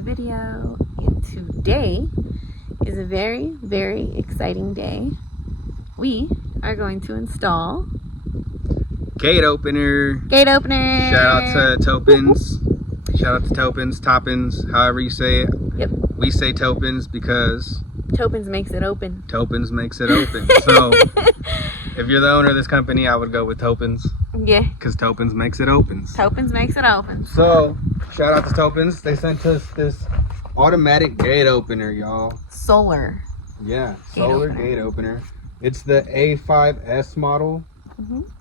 another video, and today is a very, very exciting day. We are going to install gate opener. Gate opener. Shout out to Topens. Shout out to Topens, however you say it. Yep. We say Topens because Topens makes it open. Topens makes it open. So if you're the owner of this company, I would go with Topens. Yeah. Because Topens makes it opens. Topens makes it open. So shout out to Topens. They sent us this automatic gate opener, y'all. Solar. Yeah, solar gate opener. It's the A5S model.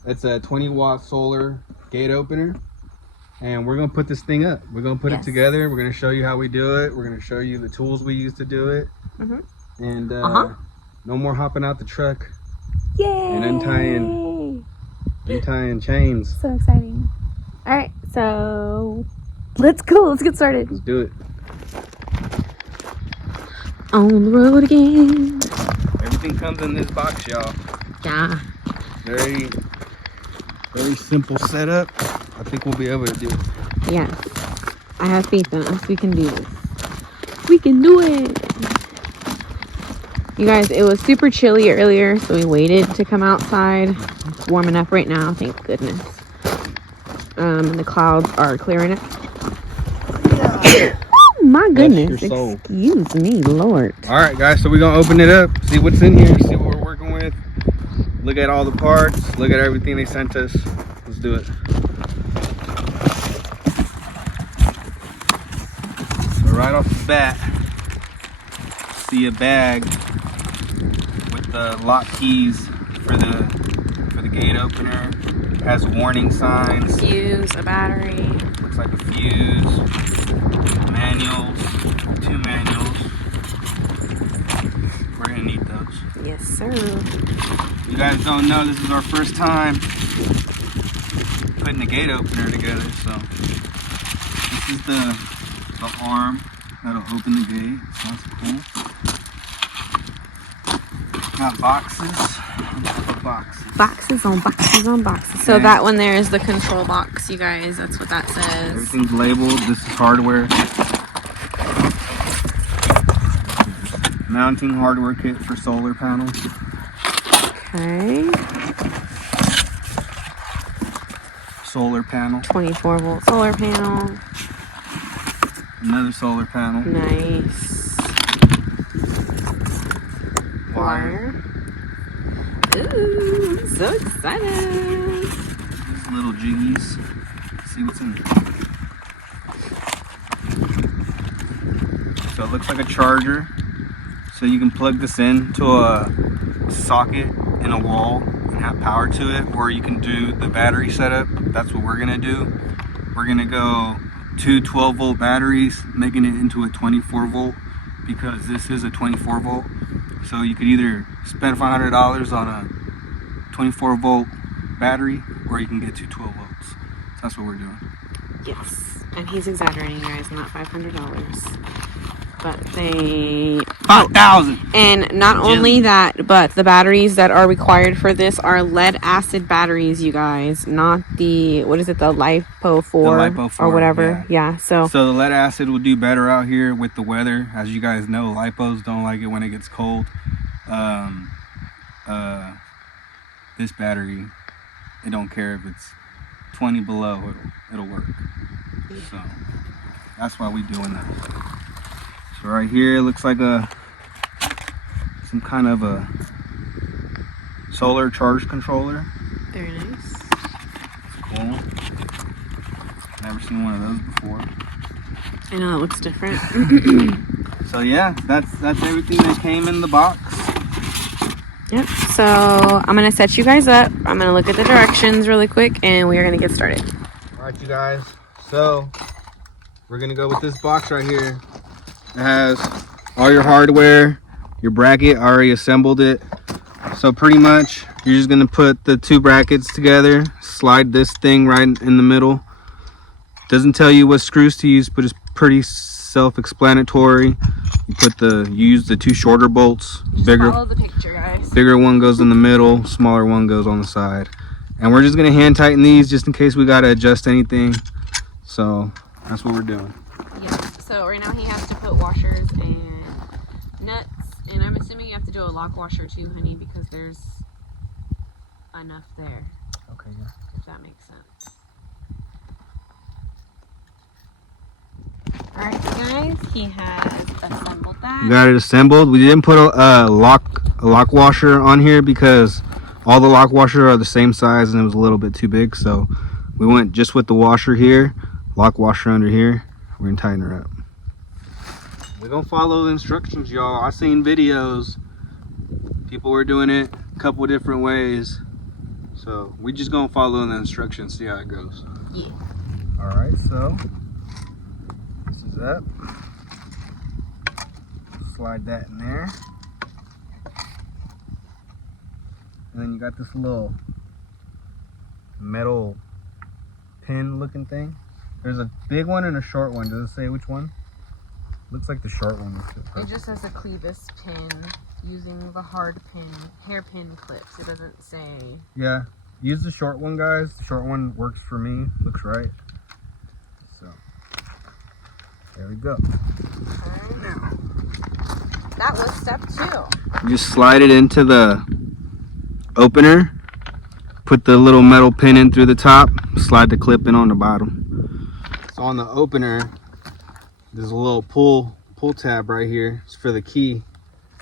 It's a 20-watt solar gate opener. And we're going to put this thing up. We're going to put it together. We're going to show you how we do it. We're going to show you the tools we use to do it. And no more hopping out the truck. Yay! And untying chains. So exciting. All right, so let's go. Let's get started. Let's do it. On the road again. Everything comes in this box, y'all. Yeah. Very simple setup. I think we'll be able to do it. Yes. I have faith in us. We can do this. We can do it. You guys, it was super chilly earlier, so we waited to come outside. It's warming up right now, thank goodness. The clouds are clearing it. Oh my goodness. Excuse me, Lord. All right, guys, so we're going to open it up, see what's in here, see what we're working with. Look at all the parts. Look at everything they sent us. Let's do it. So right off the bat, see a bag with the lock keys for the gate opener. It has warning signs. Fuse, a battery. Looks like a fuse. Manuals. 2 manuals. We're gonna need those. Yes, sir. You guys don't know, this is our first time putting the gate opener together, so this is the arm that'll open the gate. Sounds cool. Got boxes on top of boxes. Boxes on boxes on boxes. So that one there is the control box, you guys. That's what that says. Everything's labeled. This is hardware. Mounting hardware kit for solar panels. Okay. Solar panel. 24-volt solar panel. Another solar panel. Nice. Wire. Ooh, I'm so excited. These little jiggies. Let's see what's in there. So it looks like a charger. So you can plug this into a socket in a wall and have power to it, or you can do the battery setup. That's what we're gonna do. We're gonna go 2 12-volt batteries, making it into a 24-volt, because this is a 24-volt. So you could either spend $500 on a 24-volt battery, or you can get 2 12 volts. So that's what we're doing. Yes, and he's exaggerating, guys, not $500. But they... 5,000! And not only that, but the batteries that are required for this are lead acid batteries, you guys. Not the, what is it, the LiPo 4? The LiPo 4, or whatever. Yeah, so the lead acid will do better out here with the weather. As you guys know, LiPos don't like it when it gets cold. This battery, it don't care if it's 20 below, it'll work. So that's why we doing that. So right here it looks like some kind of a solar charge controller. very nice. It's cool. Never seen one of those before. I know, it looks different. So yeah, that's everything that came in the box. Yep, so I'm going to set you guys up. I'm going to look at the directions really quick, and we are going to get started. All right, you guys. So we're going to go with this box right here. It has all your hardware, your bracket. I already assembled it. So pretty much you're just going to put the 2 brackets together, slide this thing right in the middle. Doesn't tell you what screws to use, but it's pretty self-explanatory. You use the 2 shorter bolts. Follow the picture, guys. Bigger one goes in the middle, smaller one goes on the side. And we're just gonna hand tighten these just in case we gotta adjust anything. So that's what we're doing. Yes. So right now he has to put washers and nuts, and I'm assuming you have to do a lock washer too, honey, because there's enough there. Okay, yeah. If that makes sense. Alright guys, he has assembled that. We got it assembled. We didn't put a lock washer on here because all the lock washers are the same size and it was a little bit too big, so we went just with the washer here, lock washer under here. We're gonna tighten her up. We're gonna follow the instructions, y'all. I seen videos, people were doing it a couple different ways, so we just gonna follow the instructions, see how it goes. Yeah. All right, so this is up. Slide that in there. And then you got this little metal pin looking thing. There's a big one and a short one. Does it say which one? Looks like the short one. It just says a clevis pin using the hard pin, hairpin clips. It doesn't say. Yeah, use the short one, guys. The short one works for me. Looks right. So, there we go. Alright. Now, that was step 2. you just slide it into the opener. Put the little metal pin in through the top. Slide the clip in on the bottom. So on the opener, there's a little pull tab right here. It's for the key.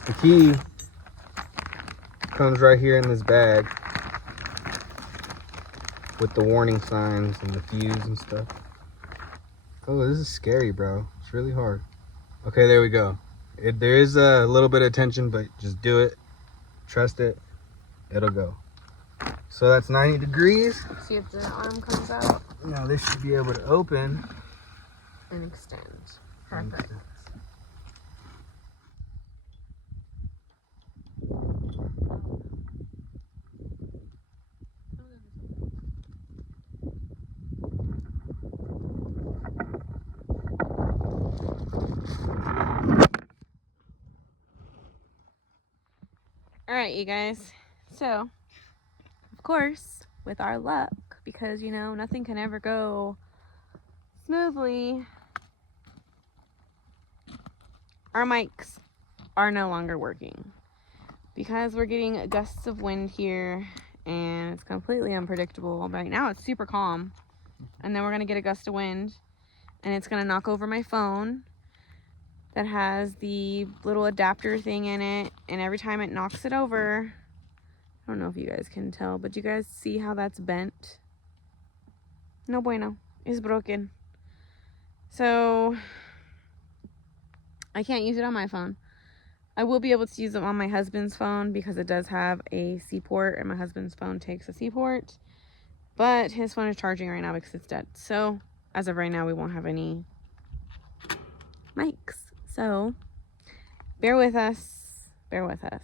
The key comes right here in this bag with the warning signs and the fuse and stuff. Oh, this is scary, bro. It's really hard. Okay, there we go. There is a little bit of tension, but just do it. Trust it. It'll go. So that's 90 degrees. See if the arm comes out. Now this should be able to open. And extend. Perfect. Alright, you guys. So, of course, with our luck, because, you know, nothing can ever go smoothly, our mics are no longer working. Because we're getting gusts of wind here, and it's completely unpredictable. Right now, it's super calm. And then we're going to get a gust of wind, and it's going to knock over my phone that has the little adapter thing in it, and every time it knocks it over, I don't know if you guys can tell, but you guys see how that's bent? No bueno. It's broken. So I can't use it on my phone. I will be able to use it on my husband's phone because it does have a C port, and my husband's phone takes a C port, but his phone is charging right now because it's dead. So as of right now, we won't have any mics. So, bear with us. Bear with us.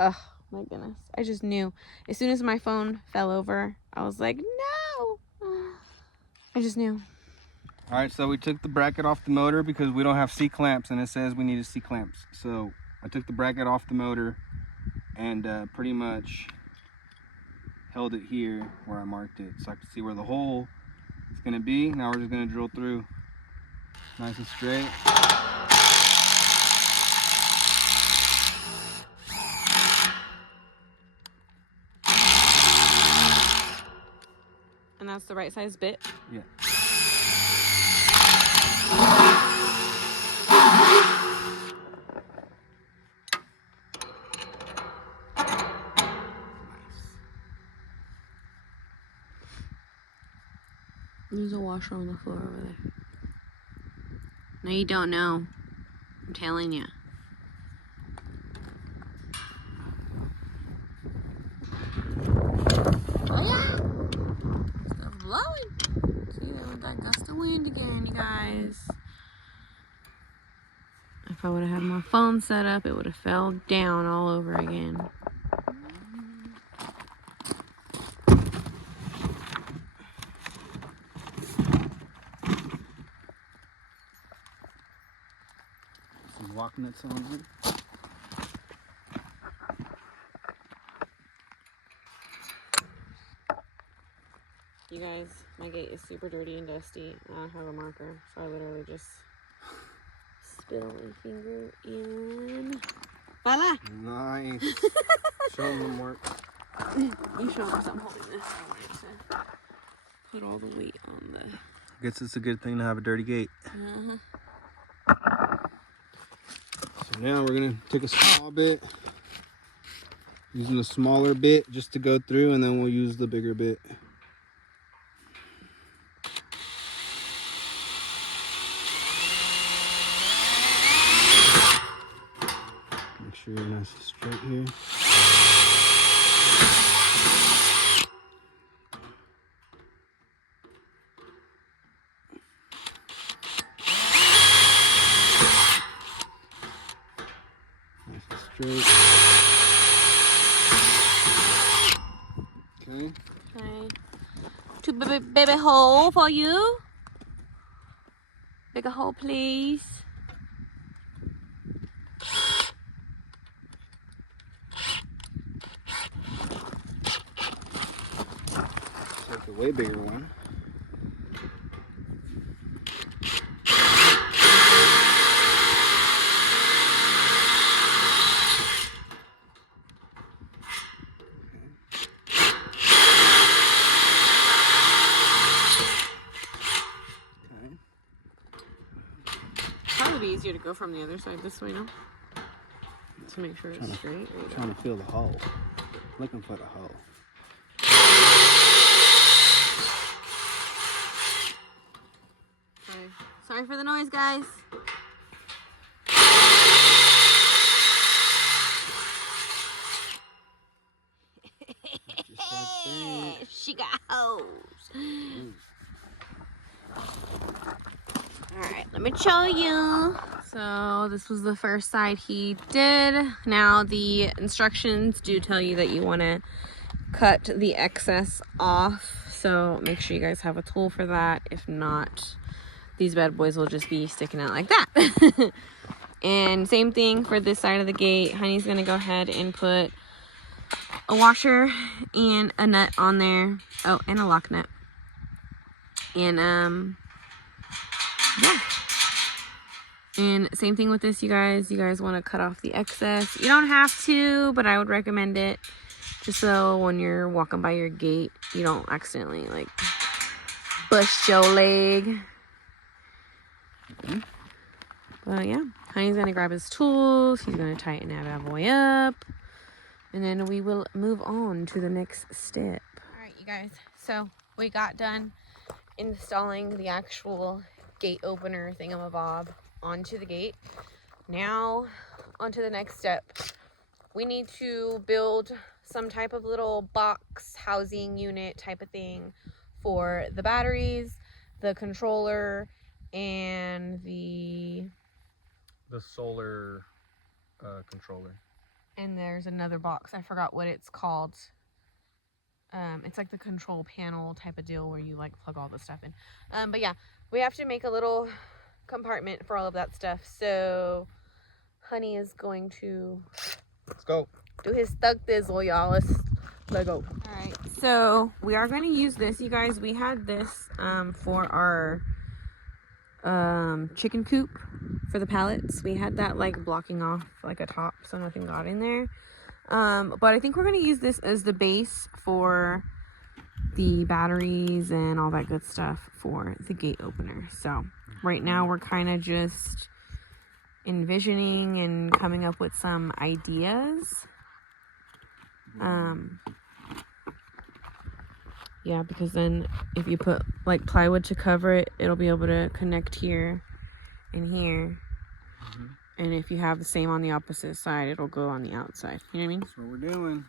Oh, my goodness. I just knew. As soon as my phone fell over, I was like, no! I just knew. Alright, so we took the bracket off the motor because we don't have C-clamps, and it says we needed C-clamps. So, I took the bracket off the motor and pretty much held it here where I marked it. So I can see where the hole is going to be. Now we're just going to drill through nice and straight. And that's the right size bit? Yeah. There's a washer on the floor over there. No, you don't know. I'm telling you. Oh yeah! Stuff's blowing. See, there was that gust of wind again, you guys. If I would have had my phone set up, it would have fell down all over again. Some lock nuts on it. You guys, my gate is super dirty and dusty, and I don't have a marker, so I literally just Spill my finger in. Voila! Nice. Show them the mark. You show them, I'm holding this. I wanted to put all the weight on the... I guess it's a good thing to have a dirty gate. So now we're gonna take a small bit, using the smaller bit just to go through, and then we'll use the bigger bit. Make sure you're nice and straight here. Nice and straight. Okay. Okay. Two baby hole for you. Bigger hole, please. Take a way bigger one. Probably be easier to go from the other side this way, no? To make sure it's straight. Trying to feel the hole. Looking for the hole. Okay. Sorry for the noise, guys. She got hoes. Alright, let me show you. So this was the first side he did. Now the instructions do tell you that you want to cut the excess off. So make sure you guys have a tool for that. If not, these bad boys will just be sticking out like that. And same thing for this side of the gate. Honey's going to go ahead and put a washer and a nut on there. Oh, and a lock nut. And yeah. And same thing with this, you guys. You guys want to cut off the excess. You don't have to, but I would recommend it. Just so when you're walking by your gate, you don't accidentally, like, bust your leg. But yeah, Honey's going to grab his tools. He's going to tighten that bad boy up. And then we will move on to the next step. All right, you guys. So we got done installing the actual gate opener thingamabob onto the gate. Now onto the next step. We need to build some type of little box housing unit type of thing for the batteries, the controller, and the solar controller. And there's another box. I forgot what it's called. It's like the control panel type of deal where you like plug all the stuff in. But yeah, we have to make a little compartment for all of that stuff. So Honey is going to Let's go. do his thug thizzle, y'all. Let's go. All right, so we are going to use this, you guys. We had this for our chicken coop for the pallets. We had that like blocking off like a top so nothing got in there. But I think we're going to use this as the base for the batteries and all that good stuff for the gate opener. So right now we're kind of just envisioning and coming up with some ideas. Yeah, because then if you put like plywood to cover it, it'll be able to connect here and here. And if you have the same on the opposite side, it'll go on the outside. You know what I mean? That's what we're doing.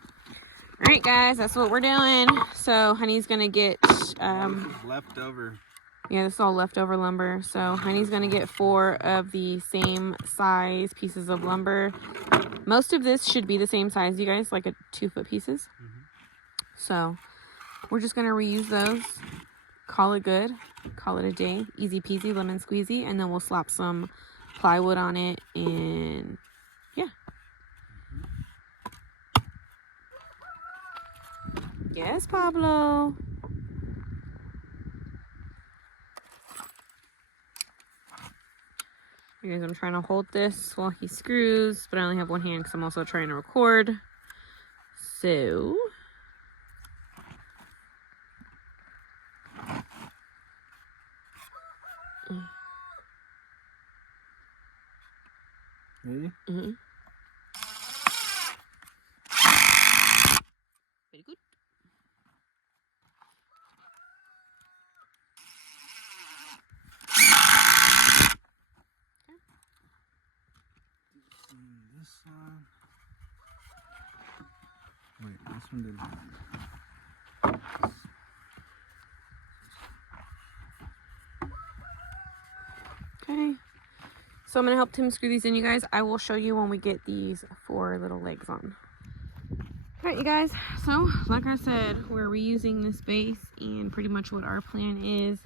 All right, guys, that's what we're doing. So Honey's gonna get leftover. Yeah, this is all leftover lumber. So Honey's gonna get 4 of the same size pieces of lumber. Most of this should be the same size, you guys, like a 2-foot pieces. So we're just gonna reuse those, call it good, call it a day, easy peasy, lemon squeezy, and then we'll slap some plywood on it, and yeah. Yes, Pablo. You guys, I'm trying to hold this while he screws, but I only have one hand because I'm also trying to record. So... Ready? Mm-hmm. Very good. This one. Wait, this one didn't. Okay. So I'm going to help Tim screw these in, you guys. I will show you when we get these 4 little legs on. Alright, you guys. So, like I said, we're reusing this base, and pretty much what our plan is,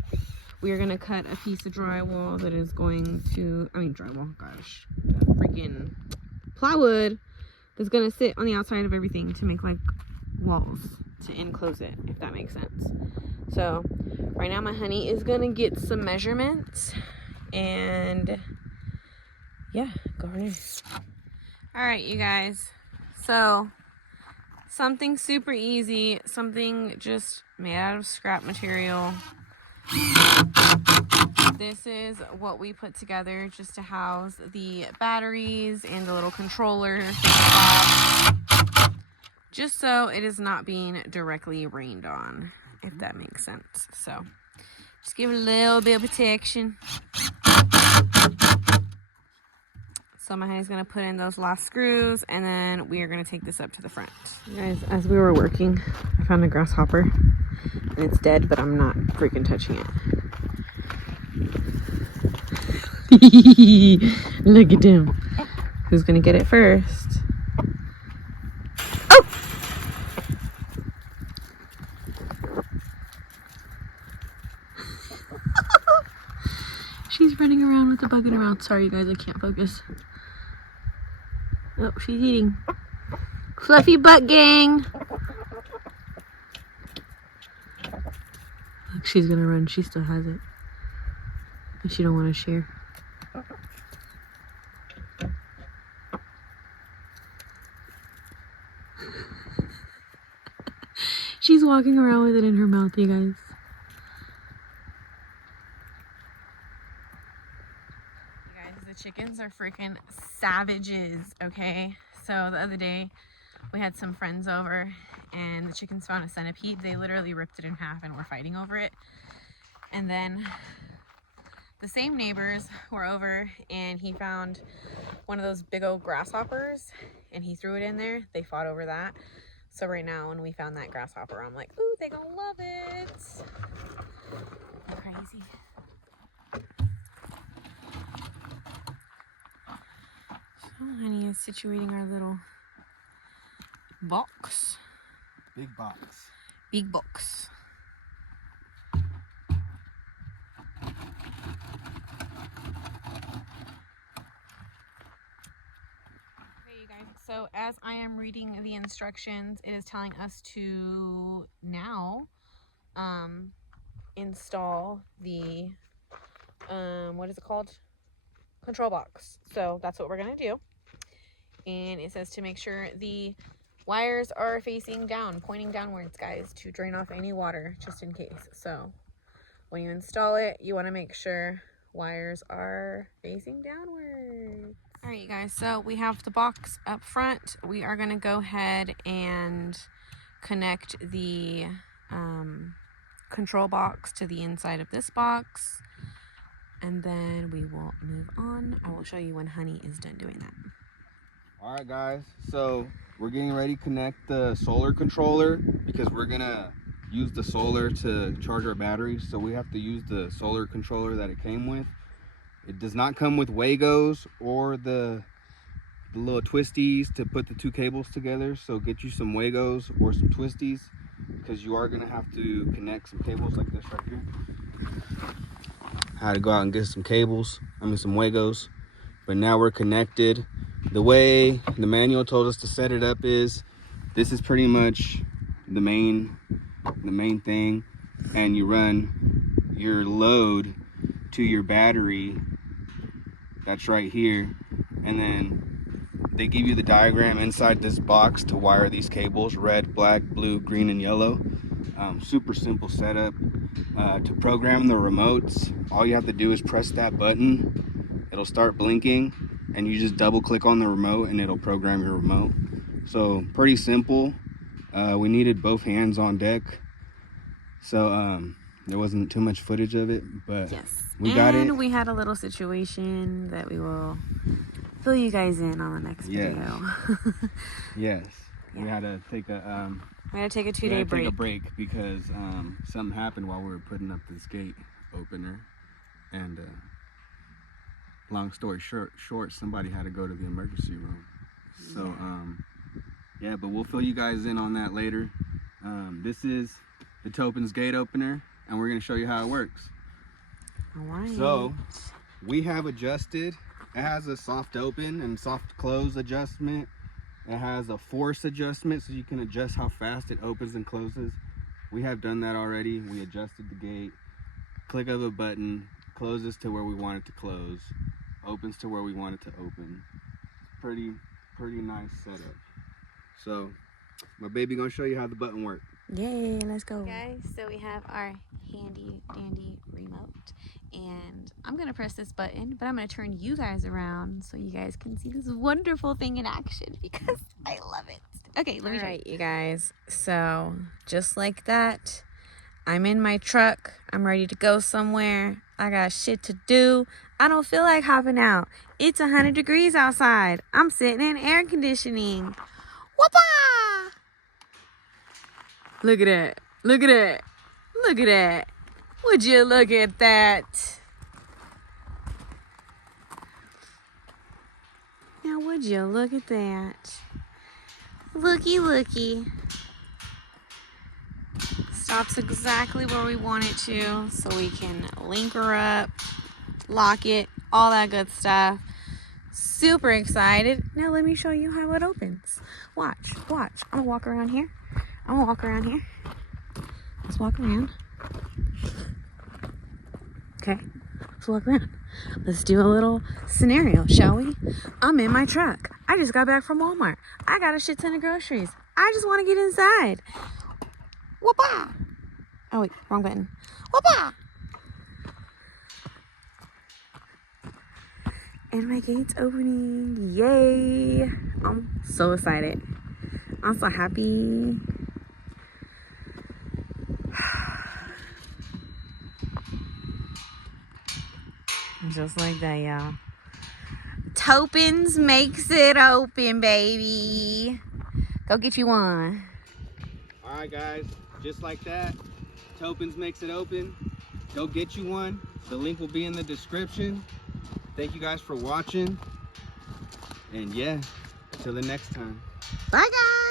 we are going to cut a piece of drywall that is going to, drywall, gosh, freaking plywood that's going to sit on the outside of everything to make like walls to enclose it, if that makes sense. So, right now my honey is going to get some measurements, and yeah, go right in. Alright, you guys. So, something super easy, something just made out of scrap material. This is what we put together just to house the batteries and the little controller thing, just so it is not being directly rained on, if that makes sense. So just give it a little bit of protection. So my honey's gonna put in those last screws, and then we are gonna take this up to the front. You guys, as we were working, I found a grasshopper, and it's dead, but I'm not freaking touching it. Look at him. Who's gonna get it first? Oh! She's running around with the bug in her mouth. Sorry, you guys, I can't focus. Oh, she's eating. Fluffy butt gang. Look, she's gonna run. She still has it. And she don't want to share. She's walking around with it in her mouth, you guys. You guys, the chickens are freaking savages, okay? So the other day, we had some friends over, and the chickens found a centipede. They literally ripped it in half and were fighting over it. And then the same neighbors were over, and he found one of those big old grasshoppers, and he threw it in there. They fought over that. So right now, when we found that grasshopper, I'm like, ooh, they gonna love it. Crazy. So honey is situating our little box. Big box. Big box. So as I am reading the instructions, it is telling us to now install the what is it called? Control box. So that's what we're gonna do. And it says to make sure the wires are facing down, pointing downwards, guys, to drain off any water, just in case. So when you install it, you want to make sure wires are facing downwards. All right, you guys, so we have the box up front. We are going to go ahead and connect the control box to the inside of this box, and then we will move on. I will show you when honey is done doing that. All right, guys, so we're getting ready to connect the solar controller because we're gonna use the solar to charge our batteries. So we have to use the solar controller that it came with. It does not come with Wagos or the little twisties to put the 2 cables together. So get you some Wagos or some twisties, because you are gonna have to connect some cables like this right here. I had to go out and get some cables, some Wagos, but now we're connected. The way the manual told us to set it up is, this is pretty much the main thing, and you run your load to your battery that's right here. And then they give you the diagram inside this box to wire these cables, red, black, blue, green, and yellow. Super simple setup. To program the remotes, all you have to do is press that button. It'll start blinking, and you just double click on the remote and it'll program your remote. So pretty simple. We needed both hands on deck, so there wasn't too much footage of it, but yes, we got it. And we had a little situation that we will fill you guys in on the next Yes. video. Yes, Yeah. we had to take a We had to take a we 2-day had to take a break. break because something happened while we were putting up this gate opener, and long story short, somebody had to go to the emergency room. So yeah, but we'll fill you guys in on that later. This is the Topens gate opener, and we're going to show you how it works. All right. So we have adjusted. It has a soft open and soft close adjustment. It has a force adjustment, so you can adjust how fast it opens and closes. We have done that already. We adjusted the gate. Click of a button, closes to where we want it to close, opens to where we want it to open. Pretty nice setup. So my baby gonna show you how the button works. Yay, let's go. Guys, so we have our handy dandy remote, and I'm gonna press this button, but I'm gonna turn you guys around so you guys can see this wonderful thing in action because I love it. Okay, let me show you guys. So just like that, I'm in my truck. I'm ready to go somewhere. I got shit to do. I don't feel like hopping out. It's 100 degrees outside. I'm sitting in air conditioning. Whoopah! Look at that. Look at that. Look at that. Would you look at that? Now, would you look at that? Looky, looky. Stops exactly where we want it to, so we can link her up, lock it, all that good stuff. Super excited. Now let me show you how it opens. Watch. I'm gonna walk around here. Let's walk around. Okay, let's walk around. Let's do a little scenario, shall we? I'm in my truck. I just got back from Walmart. I got a shit ton of groceries. I just want to get inside. Whoopah! Oh wait, wrong button. Whoopah! And my gate's opening. Yay! I'm so excited. I'm so happy. Just like that, y'all. Topens makes it open, baby. Go get you one. All right, guys, just like that, Topens makes it open. Go get you one. The link will be in the description. Thank you guys for watching. And yeah, till the next time. Bye, guys.